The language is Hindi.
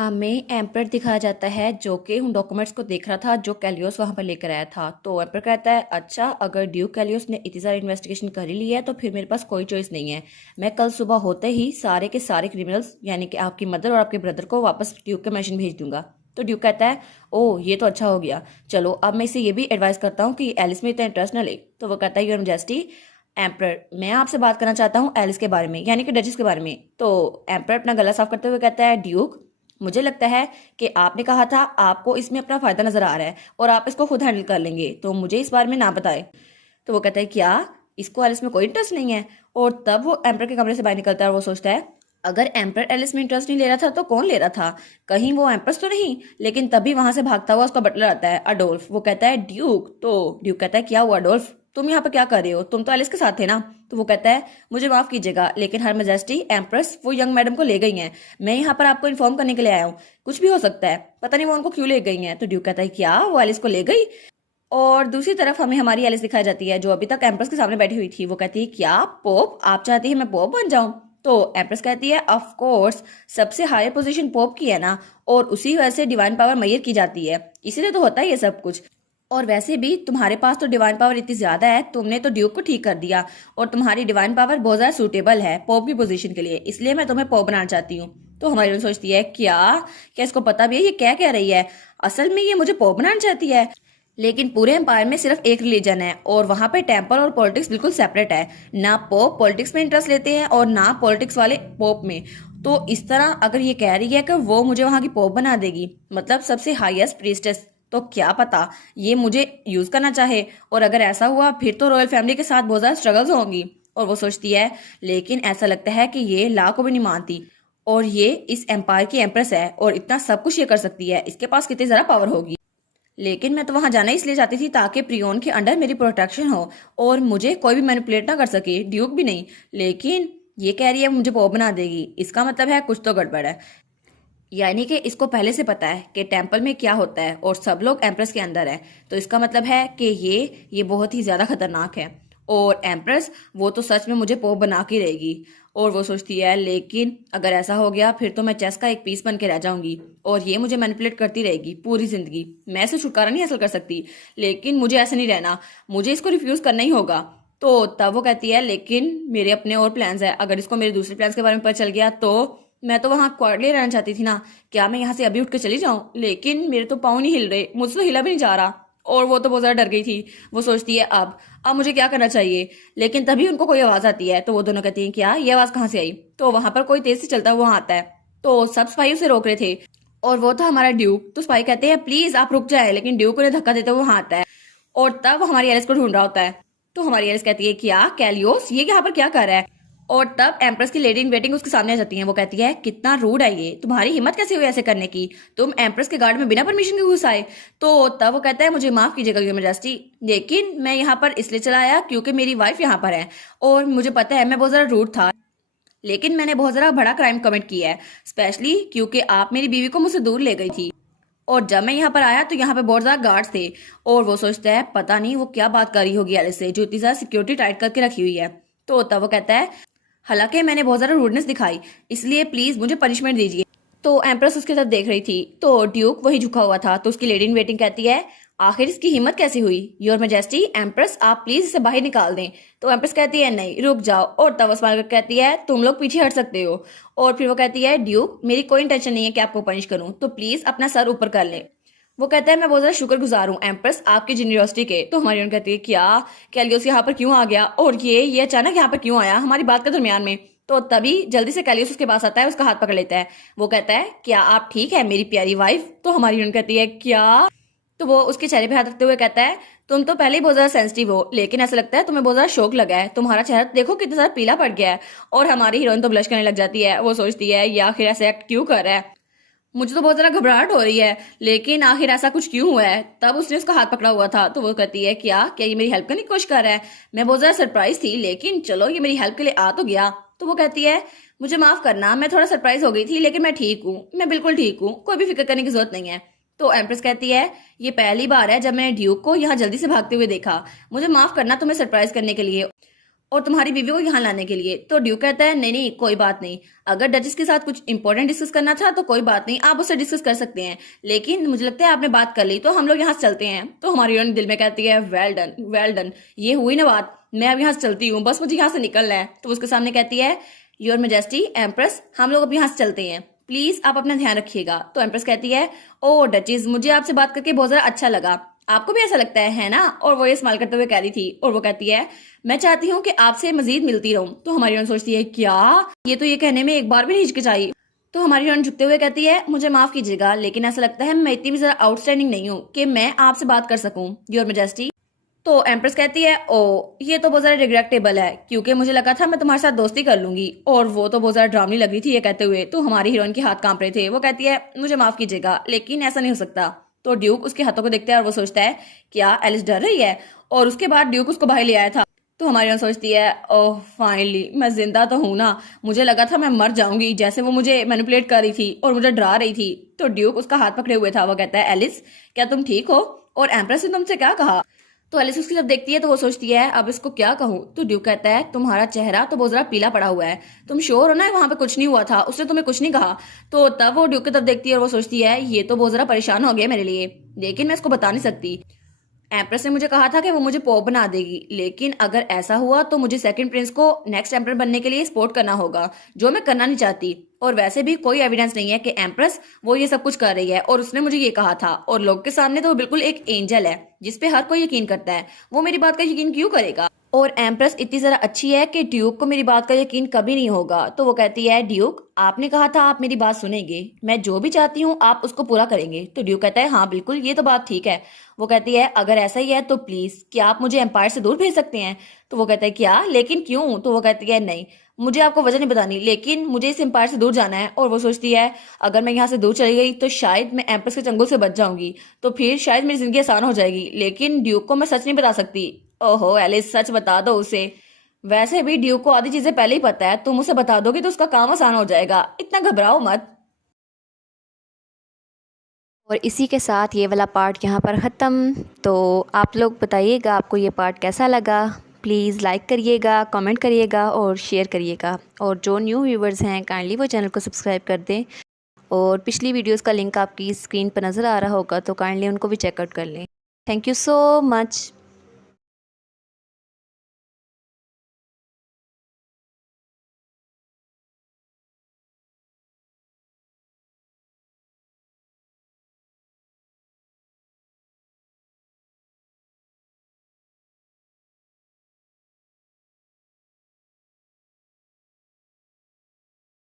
हमें एम्पर दिखाया जाता है जो कि उन डॉक्यूमेंट्स को देख रहा था जो कैलियोस वहां पर लेकर आया था। तो एम्पर कहता है अच्छा, अगर ड्यूक कैलियोस ने इतनी सारी इन्वेस्टिगेशन कर ही ली है तो फिर मेरे पास कोई चॉइस नहीं है। मैं कल सुबह होते ही सारे के सारे क्रिमिनल्स यानी कि आपकी मदर और आपके ब्रदर को वापस ड्यूक के मैंशन भेज दूंगा। तो ड्यूक कहता है ओह ये तो अच्छा हो गया, चलो अब मैं इसे ये भी एडवाइस करता हूँ कि एलिस में इतना इंटरेस्ट न ले। तो वो कहता है योर मैजेस्टी, एम्पर मैं आपसे बात करना चाहता हूँ एलिस के बारे में यानी कि डचेस के बारे में। तो एम्पर अपना गला साफ करते हुए कहता है ड्यूक, मुझे लगता है कि आपने कहा था आपको इसमें अपना फायदा नजर आ रहा है और आप इसको खुद हैंडल कर लेंगे, तो मुझे इस बारे में ना बताएं। तो वो कहता है क्या इसको एलिस में कोई इंटरेस्ट नहीं है। और तब वो एम्पर के कमरे से बाहर निकलता है और वो सोचता है अगर एम्पर एलिस में इंटरेस्ट नहीं ले रहा था तो कौन ले रहा था, कहीं वो एम्प्रस तो नहीं। लेकिन तभी वहां से भागता हुआ उसका बटलर आता है अडोल्फ। वो कहता है ड्यूक। तो ड्यूक कहता है क्या हुआ अडोल्फ, तुम यहाँ पर क्या कर रहे हो, तुम तो एलिस के साथ थे ना। तो वो कहता है मुझे माफ कीजिएगा लेकिन हर मेजेस्टी एम्प्रेस वो यंग मैडम को ले गई हैं, मैं यहाँ पर आपको इन्फॉर्म करने के लिए आया हूँ, कुछ भी हो सकता है, पता नहीं वो उनको क्यों ले गई हैं। तो ड्यूक कहता है क्या वो एलिस को ले गई। और दूसरी तरफ हमें हमारी एलिस दिखाई जाती है जो अभी तक एम्प्रेस के सामने बैठी हुई थी। वो कहती है क्या पोप, आप चाहती है मैं पोप बन जाऊं। तो एम्प्रेस कहती है ऑफ कोर्स, सबसे हायर पोजीशन पोप की है ना, और उसी वजह से डिवाइन पावर मैयर की जाती है, इसीलिए तो होता है ये सब कुछ। और वैसे भी तुम्हारे पास तो डिवाइन पावर इतनी ज्यादा है, तुमने तो ड्यूक को ठीक कर दिया और तुम्हारी डिवाइन पावर बहुत ज्यादा सूटेबल है पोप की पोजीशन के लिए, इसलिए मैं तुम्हें पोप बनाना चाहती हूँ। तो हमारी हीरोइन सोचती है क्या क्या इसको पता भी है ये क्या कह रही है, असल में ये मुझे पोप बनाना चाहती है। लेकिन पूरे एम्पायर में सिर्फ एक रिलीजन है और वहां पे टेम्पल और पॉलिटिक्स बिल्कुल सेपरेट है, ना पोप पॉलिटिक्स में इंटरेस्ट लेते हैं और ना पॉलिटिक्स वाले पोप में। तो इस तरह अगर ये कह रही है कि वो मुझे वहां की पोप बना देगी, मतलब सबसे हाईएस्ट प्रीस्टेस, तो क्या पता ये मुझे यूज करना चाहे, और अगर ऐसा हुआ फिर तो रॉयल फैमिली के साथ बहुत ज्यादा स्ट्रगल्स होंगी। और वो सोचती है लेकिन ऐसा लगता है कि ये ला को भी नहीं मानती और ये इस एम्पायर की एम्प्रेस है और इतना सब कुछ ये कर सकती है, इसके पास कितनी जरा पावर होगी। लेकिन मैं तो वहां जाना इसलिए चाहती थी ताकि प्रियोन के अंडर मेरी प्रोटेक्शन हो और मुझे कोई भी मैनिपुलेट ना कर सके, ड्यूक भी नहीं। लेकिन ये कह रही है मुझे पॉप बना देगी, इसका मतलब है कुछ तो गड़बड़ है, यानी कि इसको पहले से पता है कि टेम्पल में क्या होता है और सब लोग एम्प्रेस के अंदर है। तो इसका मतलब है कि ये बहुत ही ज्यादा खतरनाक है और एम्प्रेस वो तो सच में मुझे पोप बना के रहेगी। और वो सोचती है लेकिन अगर ऐसा हो गया फिर तो मैं चेस का एक पीस बन के रह जाऊंगी और ये मुझे मैनिपुलेट करती रहेगी पूरी जिंदगी, मैं इसे छुटकारा नहीं हासिल कर सकती। लेकिन मुझे ऐसे नहीं रहना, मुझे इसको रिफ्यूज करना ही होगा। तो तब वो कहती है लेकिन मेरे अपने और प्लान्स है, अगर इसको मेरे दूसरे प्लान्स के बारे में पता चल गया तो मैं तो वहां क्वार्टरली रहना चाहती थी ना, क्या मैं यहाँ से अभी उठ के चली जाऊं, लेकिन मेरे तो पाँव नहीं हिल रहे, मुझसे तो हिला भी नहीं जा रहा। और वो तो बहुत ज्यादा डर गई थी। वो सोचती है अब मुझे क्या करना चाहिए। लेकिन तभी उनको कोई आवाज आती है तो वो दोनों कहती हैं क्या ये आवाज कहाँ से आई। तो वहां पर कोई तेज से चलता हुआ आता है, तो सब सिपाही उसे रोक रहे थे और वो था हमारा ड्यूक। तो सिपाही कहते हैं प्लीज आप रुक जाए, लेकिन ड्यूक उन्हें धक्का देते हुए वहां आता है और तब हमारी एलिस को ढूंढ रहा होता है। तो हमारी एलिस कहती है क्या कैलियोस ये यहाँ पर क्या कर रहा है। और तब एम्प्रेस की लेडी इन वेटिंग उसके सामने आ जाती है। वो कहती है कितना रूड है ये, तुम्हारी हिम्मत कैसे हुई ऐसे करने की, तुम एम्प्रेस के गार्ड में बिना परमिशन के घुस आए। तो तब वो कहता है मुझे माफ कीजिएगा योर मैजेस्टी, लेकिन मैं यहाँ पर इसलिए चला आया क्योंकि मेरी वाइफ यहाँ पर है और मुझे पता है मैं बहुत ज्यादा रूड था, लेकिन मैंने बहुत ज्यादा बड़ा क्राइम कमिट किया है, स्पेशली क्योंकि आप मेरी बीवी को मुझसे दूर ले गई थी। और जब मैं यहाँ पर आया तो यहाँ पे बहुत ज्यादा गार्ड्स थे। और वो सोचता है पता नहीं वो क्या बात कर रही होगी एलिस से जो इतनी ज्यादा सिक्योरिटी टाइट करके रखी हुई है। तो तब वो कहता है हालांकि मैंने बहुत ज्यादा रूडनेस दिखाई, इसलिए प्लीज मुझे पनिशमेंट दीजिए। तो एम्प्रेस उसके साथ देख रही थी तो ड्यूक वही झुका हुआ था। तो उसकी लेडी इन वेटिंग कहती है आखिर इसकी हिम्मत कैसे हुई, योर मैजेस्टी एम्प्रेस आप प्लीज इसे बाहर निकाल दें। तो एम्प्रेस कहती है नहीं रुक जाओ, और तब स्माइल कहती है तुम लोग पीछे हट सकते हो। और फिर वो कहती है ड्यूक मेरी कोई इंटेंशन नहीं है कि आपको पनिश करूं, तो प्लीज अपना सर ऊपर कर ले। वो कहता है मैं बहुत ज्यादा शुक्रगुजार हूँ एम्प्रेस आपकी जेन्युइनिटी के। तो हमारी उन्होंने कहती है क्या कैलियोस यहाँ पर क्यों आ गया और ये अचानक यहाँ पर क्यों आया हमारी बात के दरमियान में। तो तभी जल्दी से कैलियोस उसके पास आता है, उसका हाथ पकड़ लेता है। वो कहता है क्या आप ठीक है मेरी प्यारी वाइफ। तो हमारी उन्होंने कहती है क्या। तो वो उसके चेहरे पे हाथ रखते हुए कहता है तुम तो पहले ही बहुत ज्यादा सेंसिटिव हो, लेकिन ऐसा लगता है तुम्हें बहुत ज्यादा शौक लगा है, तुम्हारा चेहरा देखो कितना ज्यादा पीला पड़ गया है। और हमारी हीरोइन तो ब्लश करने लग जाती है। वो सोचती है ये आखिर ऐसे एक्ट क्यों कर रहा है, मुझे तो बहुत ज्यादा घबराहट हो रही है, लेकिन आखिर ऐसा कुछ क्यों हुआ है। तब उसने उसका हाथ पकड़ा हुआ था। तो वो कहती है क्या क्या ये मेरी हेल्प करने की कोशिश कर रहा है, मैं बहुत ज्यादा सरप्राइज थी लेकिन चलो ये मेरी हेल्प के लिए आ तो गया। तो वो कहती है मुझे माफ करना मैं थोड़ा सरप्राइज हो गई थी, लेकिन मैं ठीक हूँ, मैं बिल्कुल ठीक हूँ, कोई भी फिक्र करने की जरूरत नहीं है। तो एम्प्रेस कहती है ये पहली बार है जब मैंने ड्यूक को यहाँ जल्दी से भागते हुए देखा, मुझे माफ करना तुम्हें सरप्राइज करने के लिए। और तुम्हारी बीवी को यहाँ लाने के लिए। तो ड्यूक कहता है नहीं नहीं कोई बात नहीं, अगर डचेस के साथ कुछ इंपॉर्टेंट डिस्कस करना था तो कोई बात नहीं, आप उससे डिस्कस कर सकते हैं, लेकिन मुझे लगता है आपने बात कर ली तो हम लोग यहाँ से चलते हैं। तो हमारी हीरोइन दिल में कहती है वेल डन वेल डन, ये हुई ना बात, मैं अब यहाँ से चलती हूँ, बस मुझे यहाँ से निकलना है। तो उसके सामने कहती है योर मेजेस्टी एम्प्रेस, हम लोग अब यहाँ से चलते हैं, प्लीज आप अपना ध्यान रखिएगा। तो एम्प्रेस कहती है ओ डचेस, मुझे आपसे बात करके बहुत ज्यादा अच्छा लगा, आपको भी ऐसा लगता है ना? और वो ये स्माइल करते हुए कह रही थी और वो कहती है मैं चाहती हूँ कि आपसे मजीद मिलती रहूं। तो हमारी हीरोइन सोचती है क्या, ये तो ये कहने में एक बार भी नहीं हिचकिचाई। तो हमारी हीरोइन झुकते हुए कहती है मुझे माफ कीजिएगा, लेकिन ऐसा लगता है मैं इतनी भी ज्यादा आउटस्टैंडिंग नहीं हूँ कि मैं आपसे बात कर सकूं योर मेजेस्टी। तो एम्प्रेस कहती है ओ ये तो बहुत ज्यादा रिग्रेटेबल है, क्योंकि मुझे लगा था मैं तुम्हारे साथ दोस्ती कर लूंगी। और वो तो बहुत ज्यादा ड्रामनी लग रही थी ये कहते हुए। तो हमारी हीरोइन के हाथ कांप रहे थे, वो कहती है मुझे माफ कीजिएगा लेकिन ऐसा नहीं हो सकता। तो ड्यूक उसके हाथों को देखता है और वो सोचता है क्या एलिस डर रही है, और उसके बाद ड्यूक उसको बाहर ले आया था। तो हमारी हीरोइन सोचती है ओह फाइनली मैं जिंदा तो हूं ना, मुझे लगा था मैं मर जाऊंगी, जैसे वो मुझे मैनिपुलेट कर रही थी और मुझे डरा रही थी। तो ड्यूक उसका हाथ पकड़े हुए था, वो कहता है एलिस क्या तुम ठीक हो, और एम्प्रेस ने तुमसे क्या कहा? तो एलिस उसकी जब देखती है तो वो सोचती है अब इसको क्या कहूँ। तो ड्यूक कहता है तुम्हारा चेहरा तो बहुत ज्यादा पीला पड़ा हुआ है, तुम श्योर हो ना वहां पे कुछ नहीं हुआ था, उसने तुम्हें कुछ नहीं कहा? तो तब वो ड्यूक की तरफ देखती है और वो सोचती है ये तो बहुत ज्यादा परेशान हो गया मेरे लिए, लेकिन मैं इसको बता नहीं सकती। एम्प्रेस ने मुझे कहा था कि वो मुझे पोप बना देगी, लेकिन अगर ऐसा हुआ तो मुझे सेकंड प्रिंस को नेक्स्ट एम्परर बनने के लिए सपोर्ट करना होगा, जो मैं करना नहीं चाहती। और वैसे भी कोई एविडेंस नहीं है कि एम्प्रेस वो ये सब कुछ कर रही है, और उसने मुझे ये कहा था, और लोग के सामने तो वो बिल्कुल एक एंजल है जिसपे हर कोई यकीन करता है, वो मेरी बात का यकीन क्यों करेगा? और एम्प्रेस इतनी जरा अच्छी है कि ड्यूक को मेरी बात का यकीन कभी नहीं होगा। तो वो कहती है ड्यूक आपने कहा था आप मेरी बात सुनेंगे, मैं जो भी चाहती हूँ आप उसको पूरा करेंगे। तो ड्यूक कहता है हाँ बिल्कुल ये तो बात ठीक है। वो कहती है अगर ऐसा ही है तो प्लीज क्या आप मुझे एम्पायर से दूर भेज सकते हैं? तो वो कहता है क्या, लेकिन क्यों? तो वो कहती है नहीं मुझे आपको वजह नहीं बतानी, लेकिन मुझे इस एम्पायर से दूर जाना है। और वो सोचती है अगर मैं यहाँ से दूर चली गई तो शायद मैं एम्प्रेस के चंगुल से बच जाऊंगी, तो फिर शायद मेरी जिंदगी आसान हो जाएगी, लेकिन ड्यूक को मैं सच नहीं बता सकती। ओहो एलिस सच बता दो उसे, वैसे भी ड्यूक को आधी चीजें पहले ही पता है, तुम उसे बता दोगे तो उसका काम आसान हो जाएगा, इतना घबराओ मत। और इसी के साथ ये वाला पार्ट यहाँ पर ख़त्म। तो आप लोग बताइएगा आपको ये पार्ट कैसा लगा, प्लीज़ लाइक करिएगा, कमेंट करिएगा और शेयर करिएगा। और जो न्यू व्यूवर्स हैं काइंडली वो चैनल को सब्सक्राइब कर दें। और पिछली वीडियोस का लिंक आपकी स्क्रीन पर नज़र आ रहा होगा तो काइंडली उनको भी चेकआउट कर लें। Thank you so much.